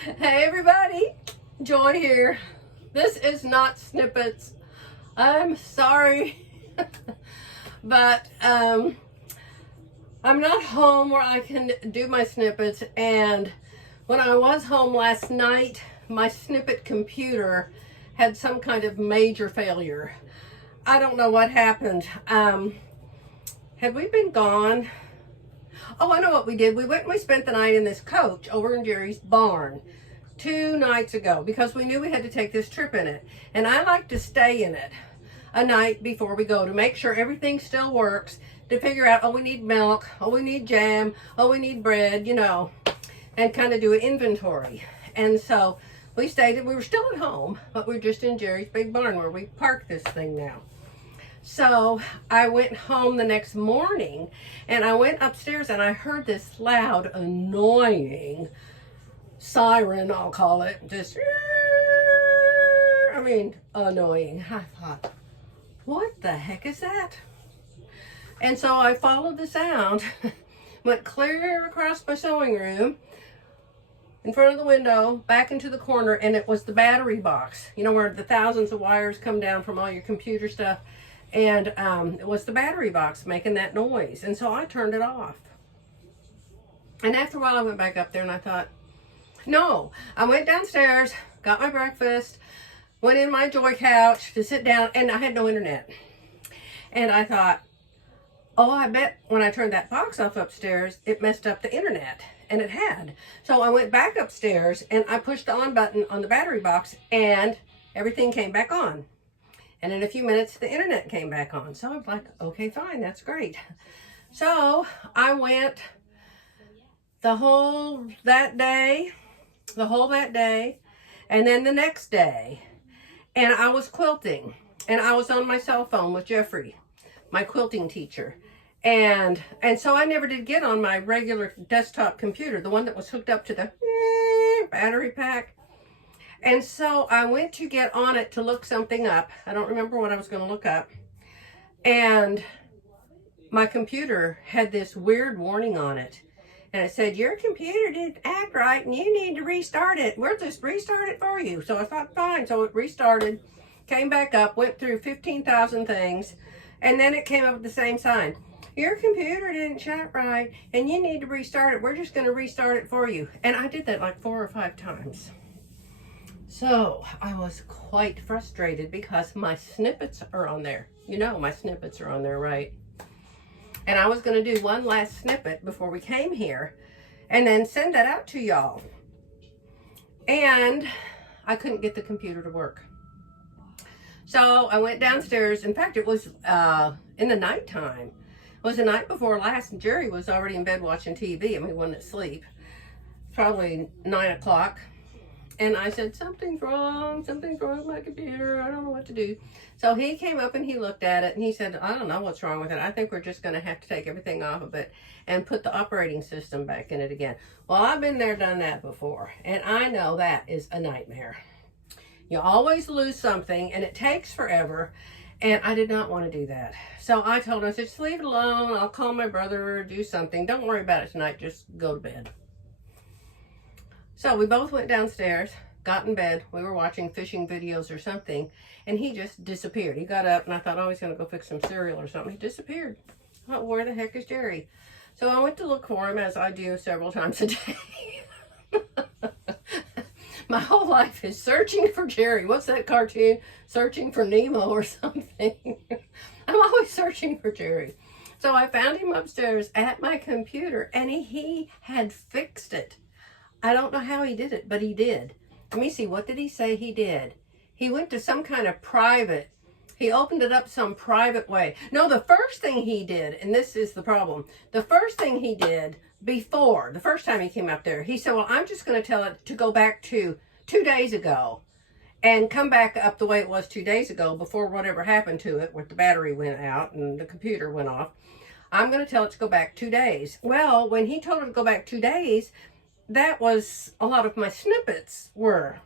Hey everybody, Joy here. This is not snippets. I'm sorry, but I'm not home where I can do my snippets, and when I was home last night, my snippet computer had some kind of major failure. I don't know what happened. Had we been gone? Oh, I know what we did. We went and we spent the night in this coach over in Jerry's barn 2 nights ago because we knew we had to take this trip in it. And I like to stay in it a night before we go to make sure everything still works, to figure out, oh, we need milk, oh, we need jam, oh, we need bread, you know, and kind of do an inventory. And so we stayed, we were still at home, but we're just in Jerry's big barn where we park this thing now. So I went home the next morning and I went upstairs and I heard this loud, annoying siren, I'll call it. Just, annoying. I thought, what the heck is that? And so I followed the sound, went clear across my sewing room, in front of the window, back into the corner, and it was the battery box. You know, where the thousands of wires come down from all your computer stuff. And it was the battery box making that noise. And so I turned it off. And after a while, I went back up there and I thought, no. I went downstairs, got my breakfast, went in my Joy couch to sit down, and I had no internet. And I thought, oh, I bet when I turned that box off upstairs, it messed up the internet. And it had. So I went back upstairs and I pushed the on button on the battery box and everything came back on. And in a few minutes, the internet came back on. So I was like, okay, fine, that's great. So I went the whole that day, and then the next day, and I was quilting. And I was on my cell phone with Jeffrey, my quilting teacher. And so I never did get on my regular desktop computer, the one that was hooked up to the battery pack. And so I went to get on it to look something up. I don't remember what I was going to look up. And my computer had this weird warning on it. And it said, your computer didn't act right and you need to restart it. We'll just restart it for you. So I thought, fine. So it restarted, came back up, went through 15,000 things. And then it came up with the same sign. Your computer didn't shut right and you need to restart it. We're just going to restart it for you. And I did that like 4 or 5 times. So I was quite frustrated because my snippets are on there. You know, my snippets are on there, right? And I was going to do one last snippet before we came here and then send that out to y'all. And I couldn't get the computer to work. So I went downstairs. In fact, it was in the nighttime. It was the night before last, and Jerry was already in bed watching TV. I mean, he wasn't asleep. Probably 9 o'clock. And I said, something's wrong with my computer. I don't know what to do. So he came up and he looked at it and he said, I don't know what's wrong with it. I think we're just going to have to take everything off of it and put the operating system back in it again. Well, I've been there, done that before. And I know that is a nightmare. You always lose something and it takes forever. And I did not want to do that. So I told him, I said, just leave it alone. I'll call my brother or do something. Don't worry about it tonight. Just go to bed. So we both went downstairs, got in bed. We were watching fishing videos or something, and he just disappeared. He got up, and I thought, oh, he's going to go fix some cereal or something. He disappeared. I thought, where the heck is Jerry? So I went to look for him, as I do several times a day. My whole life is searching for Jerry. What's that cartoon? Searching for Nemo or something. I'm always searching for Jerry. So I found him upstairs at my computer, and he had fixed it. I don't know how he did it, but he did. Let me see, what did he say he did? He went to some kind of private, he opened it up some private way. No, the first thing he did, and this is the problem, the first thing he did before, the first time he came up there, he said, well, I'm just going to tell it to go back to 2 days ago and come back up the way it was 2 days ago before whatever happened to it, where the battery went out and the computer went off. I'm going to tell it to go back 2 days. Well, when he told it to go back 2 days, that was a lot of my snippets were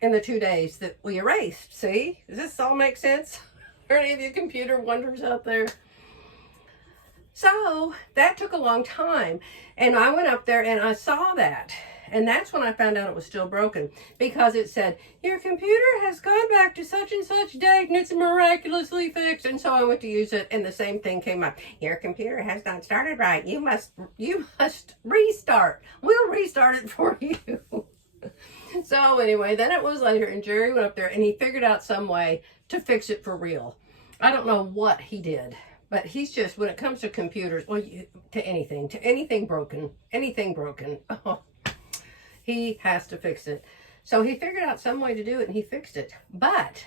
in the 2 days that we erased. See? Does this all make sense? Are any of you computer wonders out there? So that took a long time. And I went up there and I saw that. And that's when I found out it was still broken, because it said, your computer has gone back to such and such date and it's miraculously fixed. And so I went to use it and the same thing came up. Your computer has not started right. You must restart. We'll restart it for you. So anyway, then it was later and Jerry went up there and he figured out some way to fix it for real. I don't know what he did, but he's just, when it comes to computers, well, to anything broken, oh, he has to fix it. So he figured out some way to do it and he fixed it, but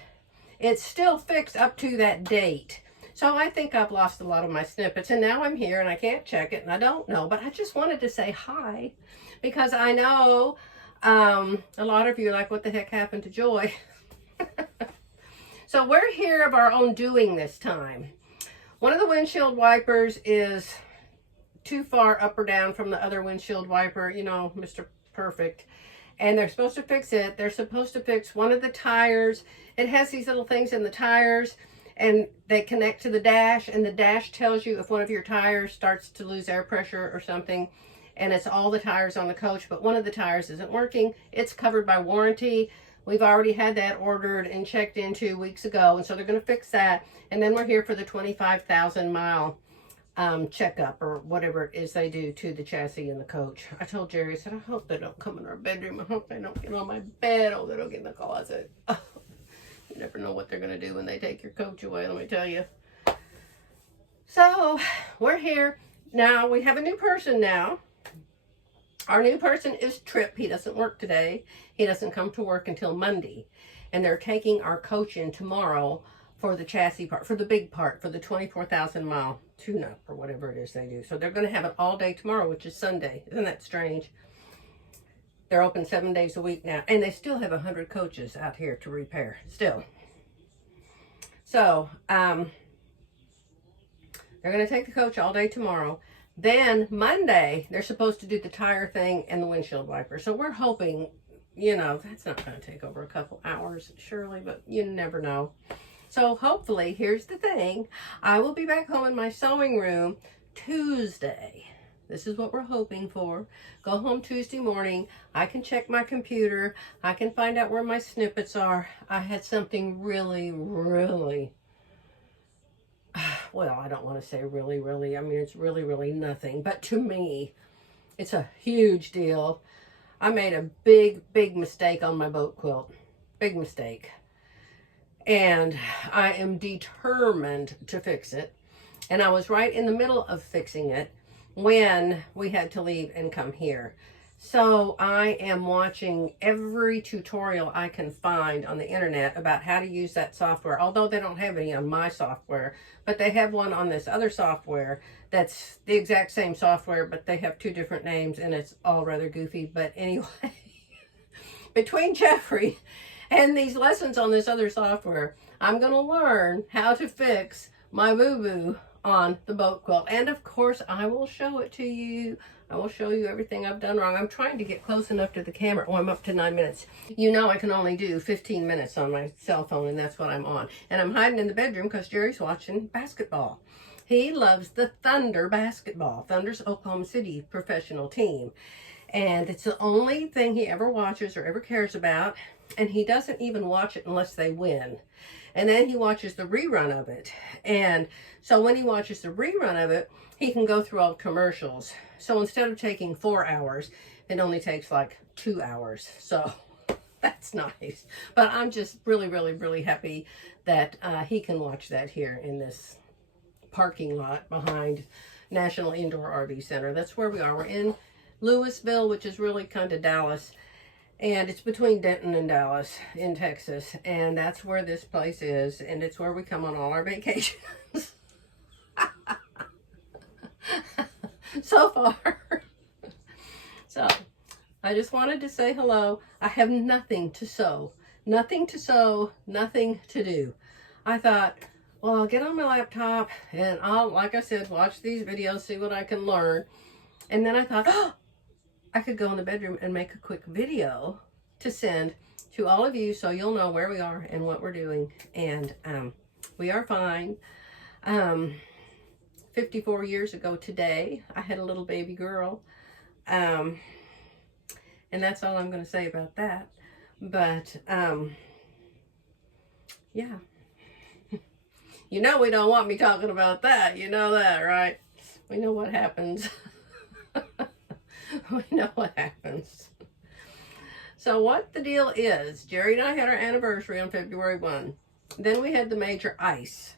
it's still fixed up to that date. So I think I've lost a lot of my snippets and now I'm here and I can't check it and I don't know, but I just wanted to say hi because I know a lot of you are like, what the heck happened to Joy? So we're here of our own doing this time. One of the windshield wipers is too far up or down from the other windshield wiper, you know, Mr. Perfect. And they're supposed to fix it. They're supposed to fix one of the tires. It has these little things in the tires and they connect to the dash, and the dash tells you if one of your tires starts to lose air pressure or something. And it's all the tires on the coach, but one of the tires isn't working. It's covered by warranty. We've already had that ordered and checked into weeks ago, and so they're going to fix that. And then we're here for the 25,000 mile checkup or whatever it is they do to the chassis and the coach. I told Jerry, I said, I hope they don't come in our bedroom. I hope they don't get on my bed. Oh, they don't get in the closet. Oh, you never know what they're going to do when they take your coach away, let me tell you. So we're here. Now we have a new person now. Our new person is Trip. He doesn't work today. He doesn't come to work until Monday. And they're taking our coach in tomorrow for the chassis part, for the big part, for the 24,000 mile tune-up or whatever it is they do. So they're going to have it all day tomorrow, which is Sunday. Isn't that strange? They're open 7 days a week now. And they still have 100 coaches out here to repair. Still. So, they're going to take the coach all day tomorrow. Then Monday, they're supposed to do the tire thing and the windshield wiper. So we're hoping, you know, that's not going to take over a couple hours, surely, but you never know. So hopefully, here's the thing. I will be back home in my sewing room Tuesday. This is what we're hoping for. Go home Tuesday morning. I can check my computer. I can find out where my snippets are. I had something really, well, I don't want to say really. I mean, it's really nothing. But to me, it's a huge deal. I made a big mistake on my boat quilt. Big mistake. And I am determined to fix it. And I was right in the middle of fixing it when we had to leave and come here. So I am watching every tutorial I can find on the internet about how to use that software, although they don't have any on my software, but they have one on this other software that's the exact same software, but they have two different names and it's all rather goofy. But anyway, between Jeffrey and these lessons on this other software, I'm going to learn how to fix my boo-boo on the boat quilt. And of course, I will show it to you. I will show you everything I've done wrong. I'm trying to get close enough to the camera. Oh, I'm up to 9 minutes. You know I can only do 15 minutes on my cell phone, and that's what I'm on. And I'm hiding in the bedroom because Jerry's watching basketball. He loves the Thunder basketball. Thunder's Oklahoma City professional team. And it's the only thing he ever watches or ever cares about. And he doesn't even watch it unless they win. And then he watches the rerun of it. And so when he watches the rerun of it, he can go through all the commercials. So instead of taking 4 hours, it only takes like 2 hours. So that's nice. But I'm just really happy that he can watch that here in this parking lot behind National Indoor RV Center. That's where we are. We're in Louisville, which is really kind of Dallas. And it's between Denton and Dallas in Texas. And that's where this place is. And it's where we come on all our vacations. So far. So, I just wanted to say hello. I have nothing to sew. Nothing to sew. Nothing to do. I thought, well, I'll get on my laptop and I'll, like I said, watch these videos, see what I can learn. And then I thought, oh, I could go in the bedroom and make a quick video to send to all of you so you'll know where we are and what we're doing. And we are fine. 54 years ago today, I had a little baby girl. And that's all I'm going to say about that. But, yeah. You know we don't want me talking about that. You know that, right? We know what happens. We know what happens. So what the deal is, Jerry and I had our anniversary on February 1. Then we had the major ice.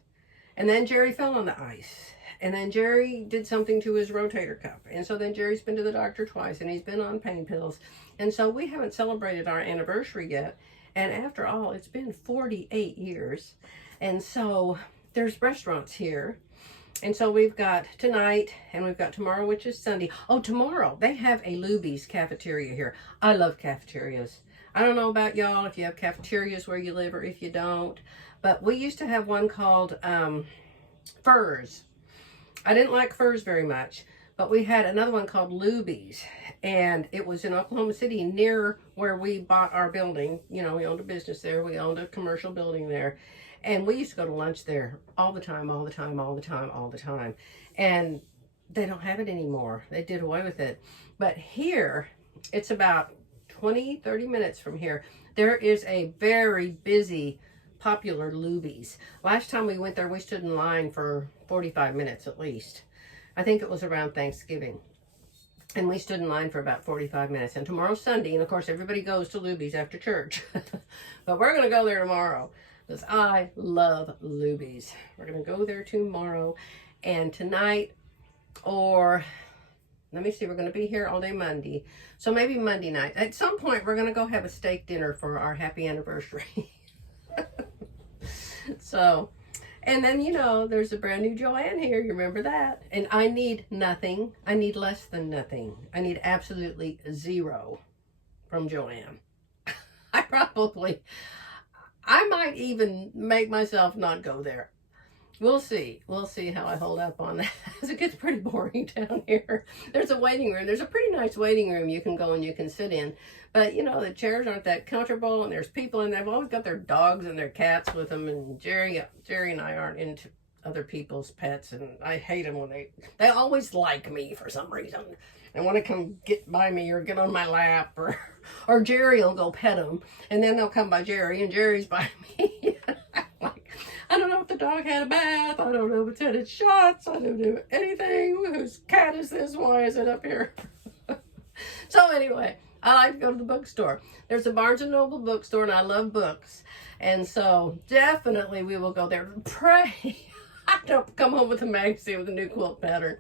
And then Jerry fell on the ice. And then Jerry did something to his rotator cuff. And so then Jerry's been to the doctor twice, and he's been on pain pills. And so we haven't celebrated our anniversary yet. And after all, it's been 48 years. And so there's restaurants here. And so we've got tonight, and we've got tomorrow, which is Sunday. Oh, tomorrow, they have a Luby's cafeteria here. I love cafeterias. I don't know about y'all, if you have cafeterias where you live or if you don't. But we used to have one called Furs. I didn't like Furs very much. But we had another one called Luby's. And it was in Oklahoma City near where we bought our building. You know, we owned a business there. We owned a commercial building there. And we used to go to lunch there all the time, all the time, all the time, all the time. And they don't have it anymore. They did away with it. But here, it's about 20, 30 minutes from here. There is a very busy, popular Luby's. Last time we went there, we stood in line for 45 minutes at least. I think it was around Thanksgiving. And we stood in line for about 45 minutes. And tomorrow's Sunday, and of course everybody goes to Luby's after church. But we're going to go there tomorrow. Because I love Luby's. We're going to go there tomorrow and tonight, or let me see, we're going to be here all day Monday. So maybe Monday night. At some point, we're going to go have a steak dinner for our happy anniversary. So, and then, you know, there's a brand new Joanne here. You remember that? And I need nothing. I need less than nothing. I need absolutely zero from Joanne. I might even make myself not go there. We'll see. We'll see how I hold up on that. It gets pretty boring down here. There's a waiting room. There's a pretty nice waiting room you can go and you can sit in. But, you know, the chairs aren't that comfortable, and there's people in there. They've always got their dogs and their cats with them. And Jerry and I aren't into other people's pets, and I hate them when they always like me for some reason. They want to come get by me or get on my lap, or Jerry will go pet them, and then they'll come by Jerry, and Jerry's by me. Like, I don't know if the dog had a bath. I don't know if it's had its shots. I don't know anything. Whose cat is this? Why is it up here? So anyway, I like to go to the bookstore. There's a Barnes & Noble bookstore, and I love books. And so definitely we will go there. Pray I don't come home with a magazine with a new quilt pattern.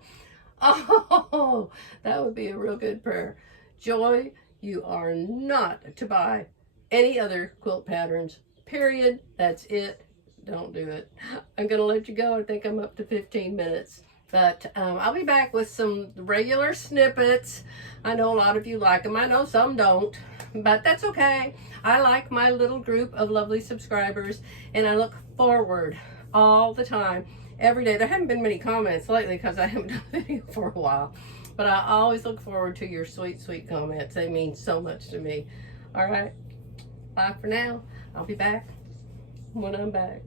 Oh, that would be a real good prayer. Joy, you are not to buy any other quilt patterns. Period. That's it. Don't do it. I'm going to let you go. I think I'm up to 15 minutes. But I'll be back with some regular snippets. I know a lot of you like them. I know some don't. But that's okay. I like my little group of lovely subscribers. And I look forward all the time. Every day. There haven't been many comments lately because I haven't done a video for a while. But I always look forward to your sweet, sweet comments. They mean so much to me. All right. Bye for now. I'll be back when I'm back.